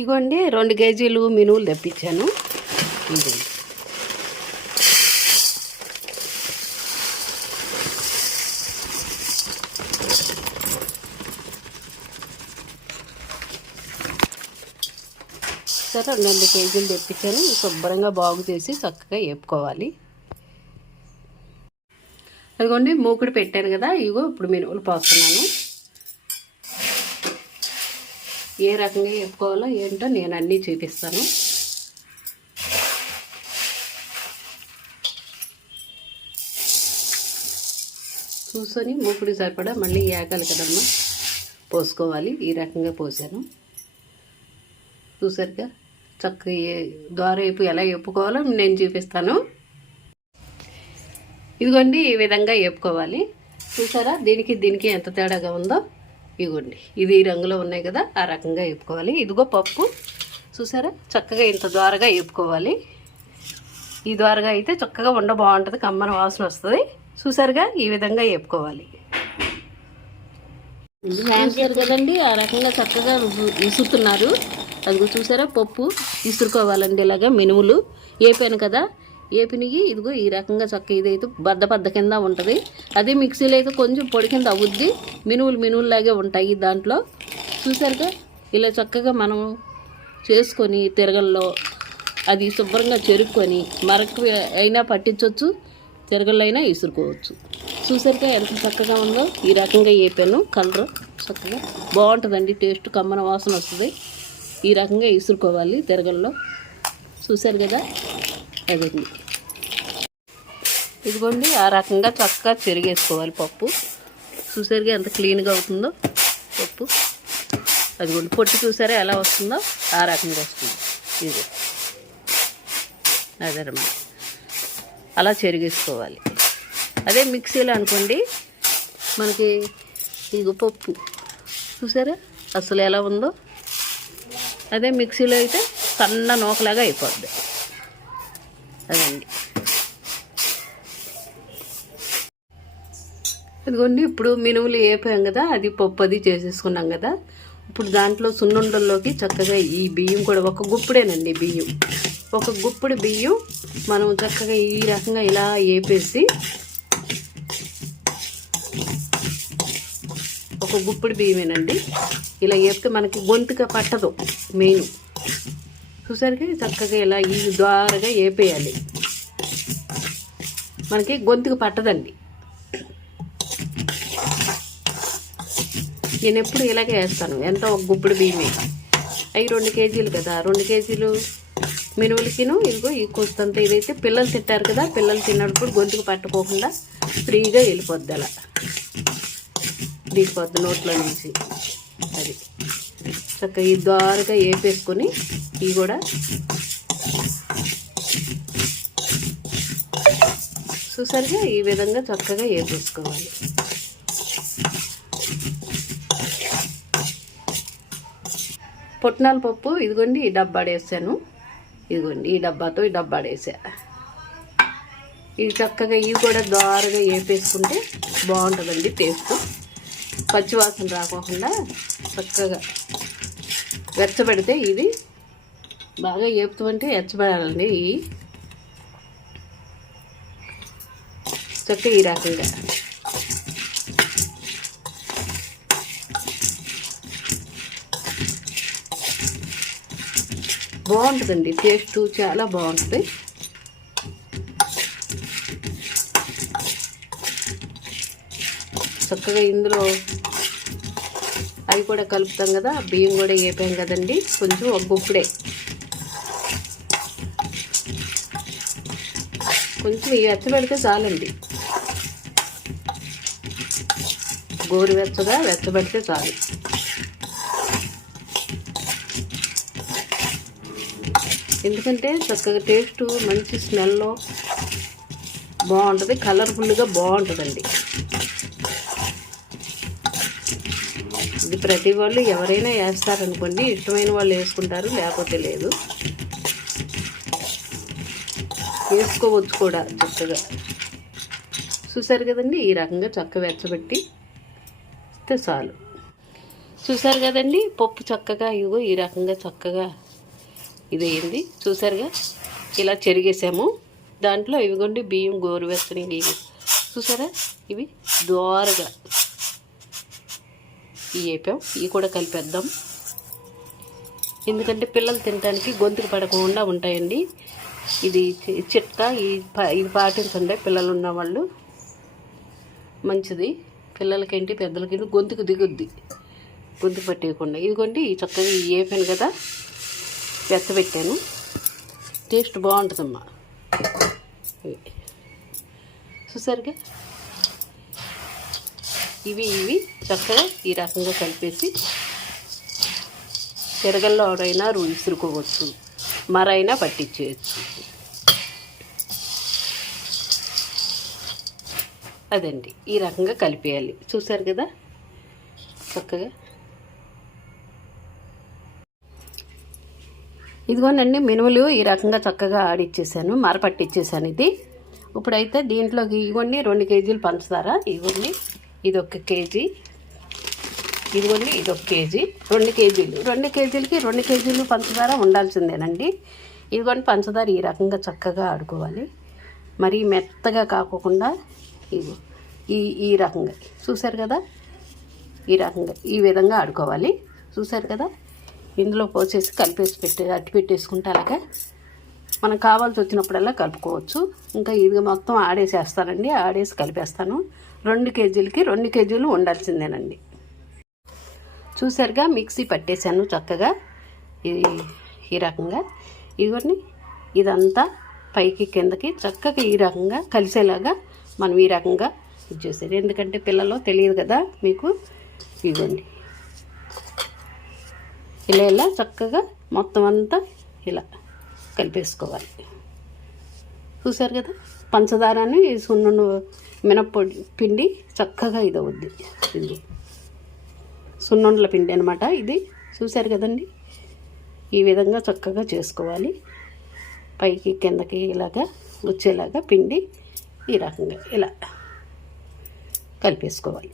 ఇగోండి రెండు కేజీలు మినువులు తెప్పించాను. ఇదిగోండి. సరే రెండు కేజీలు తెప్పించాను. శుభ్రంగా బాగు చేసి చక్కగా వేపుకోవాలి అదిగోండి మూకుడు పెట్టాను కదా. ఇగో ఇప్పుడు మినువులు పోస్తున్నాను. ఏ రకంగా చెప్పుకోవాలో ఏంటో నేను అన్నీ చూపిస్తాను. చూసుకొని మూకుడు సరిపడా మళ్ళీ ఏకాలు కదమ్మా. పోసుకోవాలి. ఈ రకంగా పోసాను. చూసారుగా? చక్కగా ద్వారా ద్వార ఎలా వేపుకోవాలో నేను చూపిస్తాను. ఇదిగోండి ఈ విధంగా చెప్పుకోవాలి. చూసారా? దీనికి దీనికి ఎంత తేడాగా ఉందో? ఇదిగోండి ఇది ఈ రంగులో ఉన్నాయి కదా ఆ రకంగా వేపుకోవాలి. ఇదిగో పప్పు చూసారా? చక్కగా ఇంత ద్వారగా వేపుకోవాలి. ఈ ద్వారగా అయితే చక్కగా ఉండ బాగుంటుంది కమ్మన వాసన వస్తుంది. చూసారుగా? ఈ విధంగా వేపుకోవాలి. చూసారు కదండి ఆ రకంగా చక్కగా విసురుతున్నారు. ఇసురుతున్నారు చూసారా? పప్పు ఇసురుకోవాలండి ఇలాగా మినుములు. వేపాను కదా ఏపినిగి ఇదిగో ఈ రకంగా చక్క ఇదైతే బద్ద బద్ద కింద ఉంటుంది. అదే మిక్సీలో అయితే కొంచెం పొడి కింద అవుద్ది మినువులు మినువులాగే ఉంటాయి దాంట్లో. చూసారుగా? ఇలా చక్కగా మనం చేసుకొని తిరగల్లో అది శుభ్రంగా చెరుక్కొని మరకు అయినా పట్టించవచ్చు తిరగల్లో అయినా ఇసురుకోవచ్చు. చూసారుగా ఎంత చక్కగా ఉందో? ఈ రకంగా వేపాను కలర్ చక్కగా బాగుంటుందండి. టేస్ట్ కమ్మన వాసన వస్తుంది. ఈ రకంగా ఇసురుకోవాలి తిరగల్లో. చూసారు కదా? అదండి ఇదిగోండి ఆ రకంగా చక్కగా చెరిగేసుకోవాలి పప్పు. చూసారుగా ఎంత క్లీన్గా అవుతుందో పప్పు. అదిగోండి పొట్టు చూసారా ఎలా వస్తుందో? ఆ రకంగా వస్తుంది. ఇది అదనమాట అలా చెరిగేసుకోవాలి. అదే మిక్సీలో అనుకోండి మనకి ఇదిగో పప్పు. చూసారా? అసలు ఎలా ఉందో? అదే మిక్సీలో అయితే సన్న నూకలాగా అయిపోద్ది. అదండి. అదిగోండి ఇప్పుడు మినుములు వేపాం కదా అది పప్పు అది చేసేసుకున్నాం కదా. ఇప్పుడు దాంట్లో సున్నుండల్లోకి చక్కగా ఈ బియ్యం కూడా ఒక గుప్పుడేనండి బియ్యం. ఒక గుప్పుడు బియ్యం మనం చక్కగా ఈ రకంగా ఇలా వేపేసి ఒక గుప్పుడు బియ్యమేనండి. ఇలా వేపితే మనకి గొంతుగా పట్టదు మెయిన్. చూసారుగా? చక్కగా ఇలా ఈ ద్వారగా వేపేయాలి మనకి గొంతుకు పట్టదండి. నేను ఎప్పుడు ఇలాగే వేస్తాను. ఎంత ఒక గుప్పుడు బియ్యమే. అవి రెండు కేజీలు కదా. రెండు కేజీలు మినువులకిను ఇదిగో ఈ కొస్తంత ఇదైతే పిల్లలు తింటారు కదా. పిల్లలు తిన్నప్పుడు గొంతుకు పట్టుకోకుండా ఫ్రీగా వెళ్ళిపోద్ది అలా. దిగిపోద్ది నోట్లో నుంచి. అది. చక్కగా ఈ ద్వారగా వేపేసుకొని ఇవి కూడా. చూసారుగా ఈ విధంగా చక్కగా వేపేసుకోవాలి పుట్నాల పప్పు ఇదిగోండి ఈ డబ్బాడేసాను ఇదిగోండి ఈ డబ్బాతో ఈ డబ్బాడేసా ఇవి చక్కగా ఇవి కూడా దారుగా వేపేసుకుంటే బాగుంటుందండి టేస్ట్. పచ్చివాసన రాకోకుండా చక్కగా వెచ్చబెడితే ఇది బాగా వేపుతామంటే ఎచ్చబడాలండి. ఇవి చక్కగా ఈ రకంగా. బాగుంటుందండి టేస్ట్ చాలా బాగుంటుంది. చక్కగా ఇందులో అవి కూడా కలుపుతాం కదా బియ్యం కూడా వేపాం కదండి కొంచెం ఒక గుప్పుడే. కొంచెం ఇవి వెచ్చబెడితే చాలండి. గోరువెచ్చగా వెచ్చబెడితే చాలు. ఎందుకంటే చక్కగా టేస్ట్ మంచి స్మెల్లో బాగుంటుంది కలర్ఫుల్గా బాగుంటుందండి. ఇది ప్రతి వాళ్ళు ఎవరైనా వేస్తారనుకోండి ఇష్టమైన వాళ్ళు వేసుకుంటారు లేకపోతే లేదు. వేసుకోవచ్చు కూడా చక్కగా. చూసారు కదండి? ఈ రకంగా చక్క వెచ్చబెట్టి ఇస్తే చాలు. చూసారు కదండి? పప్పు చక్కగా ఇగో ఈ రకంగా చక్కగా ఇది చూసారుగా? ఇలా చెరిగేసాము. దాంట్లో ఇవిగోండి బియ్యం గోరువెచ్చని ఇవి చూసారా? ఇవి దోరగా ఇవి వేపాం. ఇవి కూడా కలిపేద్దాం. ఎందుకంటే పిల్లలు తినడానికి గొంతుకు పడకుండా ఉంటాయండి. ఇది చి- చిట్కా ఈ ఇది పాటించండి. పిల్లలు ఉన్నవాళ్ళు మంచిది. పిల్లలకేంటి పెద్దలకేంటి గొంతుకు దిగుద్ది. గొంతు పట్టేయకుండా. ఇదిగోండి ఈ చక్కగా ఈ కదా పెట్టాను. టేస్ట్ బాగుంటుందమ్మా. చూసారుగా? ఇవి ఇవి చక్కగా ఈ రకంగా కలిపేసి తిరగల్లో ఎవరైనా రు ఇసురుకోవచ్చు మరైనా పట్టించేయచ్చు. అదండి ఈ రకంగా కలిపేయాలి. చూసారు కదా? చక్కగా. ఇదిగోనండి మినుములు ఈ రకంగా చక్కగా ఆడిచ్చేసాను మరపట్టిచ్చేసాను ఇది. ఇప్పుడైతే దీంట్లోకి ఇవన్నీ రెండు కేజీలు పంచదార ఇవన్నీ ఇది ఒక కేజీ. ఇదిగోండి ఇది ఒక కేజీ. రెండు కేజీలు. రెండు కేజీలకి రెండు కేజీలు పంచదార ఉండాల్సిందేనండి. ఇదిగోండి పంచదార ఈ రకంగా చక్కగా ఆడుకోవాలి. మరీ మెత్తగా కాకోకుండా ఇదిగో ఈ ఈ రకంగా. చూశారు కదా? ఈ రకంగా ఈ విధంగా ఆడుకోవాలి. చూశారు కదా? ఇందులో పోసేసి కలిపేసి పెట్టి అట్టి పెట్టేసుకుంటే అలాగే మనకు కావాల్సి వచ్చినప్పుడల్లా కలుపుకోవచ్చు. ఇంకా ఇది మొత్తం ఆడేసేస్తానండి. ఆడేసి కలిపేస్తాను. రెండు కేజీలకి రెండు కేజీలు ఉండాల్సిందేనండి. చూసారుగా మిక్సీ పట్టేశాను చక్కగా. ఇది ఈ రకంగా. ఇవన్నీ ఇదంతా పైకి కిందకి చక్కగా ఈ రకంగా కలిసేలాగా మనం ఈ రకంగా ఇది చేసేది. ఎందుకంటే పిల్లలు తెలియదు కదా మీకు. ఇవ్వండి ఇలా ఇలా చక్కగా మొత్తం అంతా ఇలా కలిపేసుకోవాలి. చూసారు కదా పంచదారని సున్నుండు మినప్పొడి పిండి చక్కగా ఇది అవుద్ది ఇది సున్నుండల పిండి అనమాట ఇది. చూశారు కదండి? ఈ విధంగా చక్కగా చేసుకోవాలి. పైకి కిందకి ఇలాగా వచ్చేలాగా పిండి ఈ రకంగా ఇలా కలిపేసుకోవాలి.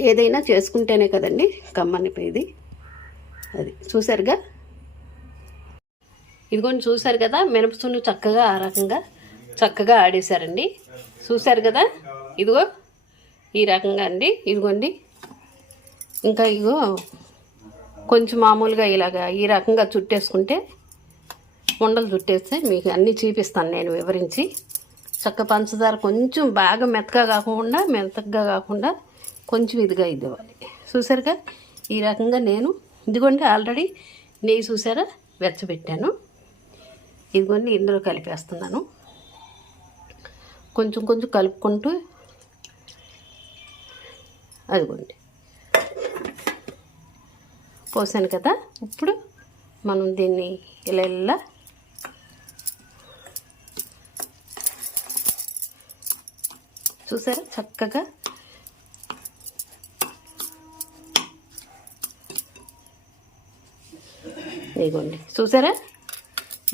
ఏదైనా చేసుకుంటేనే కదండి కమ్మని ఇది అది చూసారుగా ఇదిగోండి చూశారు కదా? మినపసును చక్కగా ఆ రకంగా చక్కగా ఆడేశారండి. చూశారు కదా? ఇదిగో ఈ రకంగా అండి. ఇదిగోండి. ఇంకా ఇగో కొంచెం మామూలుగా ఇలాగా ఈ రకంగా చుట్టేసుకుంటే ఉండలు చుట్టేస్తే మీకు అన్నీ చూపిస్తాను నేను వివరించి. చక్క పంచదార కొంచెం బాగా మెత్తగా కాకుండా మెత్తగా కాకుండా కొంచెం ఇదిగా ఇవ్వాలి చూసారుగా? ఈ రకంగా నేను ఇదిగోండి ఆల్రెడీ నెయ్యి చూసారా? వెచ్చబెట్టాను. ఇదిగోండి ఇందులో కలిపేస్తున్నాను. కొంచెం కొంచెం కలుపుకుంటూ అదిగోండి. పోసాను కదా ఇప్పుడు మనం దీన్ని ఇలా ఇలా చూసారా? చక్కగా ఇదిగోండి. చూసారా?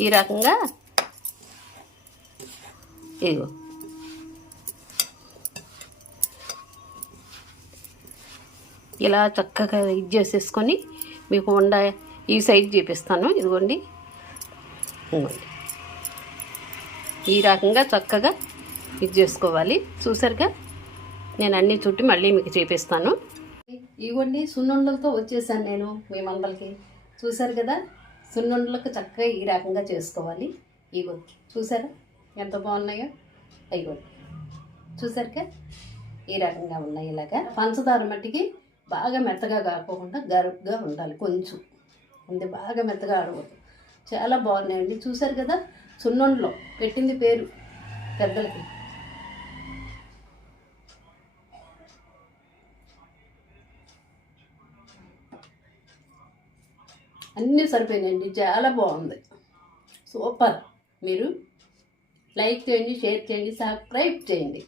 ఈ రకంగా ఇదిగో ఇలా చక్కగా ఇది చేసేసుకొని మీకు ఉండ ఈ సైడ్ చూపిస్తాను. ఇదిగోండి. ఇదిగోండి ఈ రకంగా చక్కగా ఇది చేసుకోవాలి. చూసారుగా? నేను అన్నీ చుట్టి మళ్ళీ మీకు చూపిస్తాను. ఇవ్వండి సున్నుండలతో వచ్చేసాను నేను మీ మందలకి. చూసారు కదా? సున్నుండలకు చక్కగా ఈ రకంగా చేసుకోవాలి. ఇగో చూసారా? ఎంత బాగున్నాయో? ఇగోండి చూసారుగా? ఈ రకంగా ఉన్నాయి ఇలాగా. పంచదార మట్టికి బాగా మెత్తగా కాకోకుండా గరుగ్గా ఉండాలి కొంచెం. అంతే బాగా మెత్తగా ఆడకూడదు. చాలా బాగున్నాయండి. చూశారు కదా? సున్నుండలో. పెట్టింది పేరు పెద్దలకి. అన్నీ సరిపోయినాయండి. చాలా బాగుంది. సూపర్. మీరు లైక్ చేయండి షేర్ చేయండి సబ్స్క్రైబ్ చేయండి.